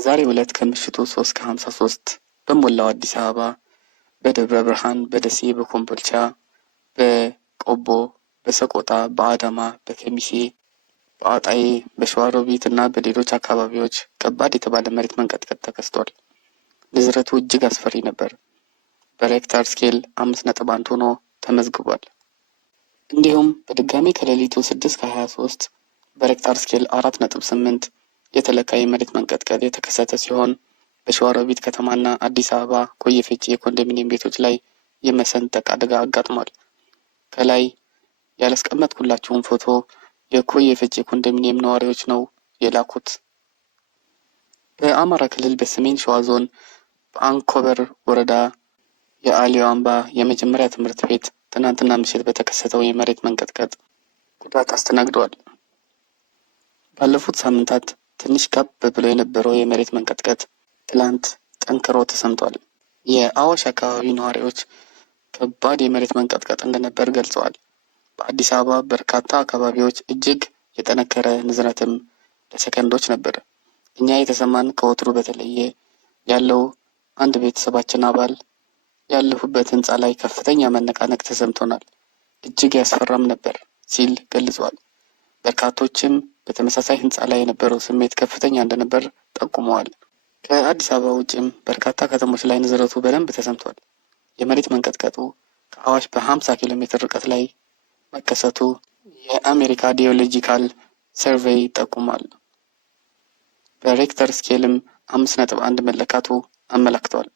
በዛሬው ዕለት ከምሽቱ 3:53 በሞላው አዲስ አበባ፣ በደብረ ብርሃን፣ በደሴ፣ በኮምቦልቻ፣ በቆቦ፣ በሰቆጣ፣ በአዳማ፣ በከሚሴ፣ በአጣዬ፣ በሸዋሮቢት እና በሌሎች አካባቢዎች ከባድ የተባለ መሬት መንቀጥቀጥ ተከስቷል። ንዝረቱ እጅግ አስፈሪ ነበር። በሬክተር ስኬል 5.1 ሆኖ ተመዝግቧል። እንዲሁም በድጋሚ ከሌሊቱ 6:23 በሬክተር ስኬል 4.8 የተለካ የመሬት መንቀጥቀጥ የተከሰተ ሲሆን በሸዋሮቢት ከተማና አዲስ አበባ ኮየ ፈጬ የኮንዶሚኒየም ቤቶች ላይ የመሰንጠቅ አደጋ አጋጥሟል። ከላይ ያላስቀመጥኩላችሁን ፎቶ የኮየ ፈጬ ኮንዶሚኒየም ነዋሪዎች ነው የላኩት። በአማራ ክልል በሰሜን ሸዋ ዞን በአንኮበር ወረዳ የአሊዮ አምባ የመጀመሪያ ትምህርት ቤት ትናንትና ምሽት በተከሰተው የመሬት መንቀጥቀጥ ጉዳት አስተናግደዋል። ባለፉት ሳምንታት ትንሽ ጋብ ብሎ የነበረው የመሬት መንቀጥቀጥ ትላንት ጠንክሮ ተሰምቷል። የአዋሽ አካባቢ ነዋሪዎች ከባድ የመሬት መንቀጥቀጥ እንደነበር ገልጸዋል። በአዲስ አበባ በርካታ አካባቢዎች እጅግ የጠነከረ ንዝረትም ለሰከንዶች ነበር። እኛ የተሰማን ከወትሩ በተለየ ያለው አንድ ቤተሰባችን አባል ያለሁበት ህንፃ ላይ ከፍተኛ መነቃነቅ ተሰምቶናል፣ እጅግ ያስፈራም ነበር ሲል ገልጿል። በርካቶችም በተመሳሳይ ህንፃ ላይ የነበረው ስሜት ከፍተኛ እንደነበር ጠቁመዋል። ከአዲስ አበባ ውጭም በርካታ ከተሞች ላይ ንዝረቱ በደንብ ተሰምቷል። የመሬት መንቀጥቀጡ ከአዋሽ በ50 ኪሎ ሜትር ርቀት ላይ መከሰቱ የአሜሪካ ጂኦሎጂካል ሰርቬይ ጠቁሟል። በሬክተር ስኬልም 5.1 መለካቱ አመላክቷል።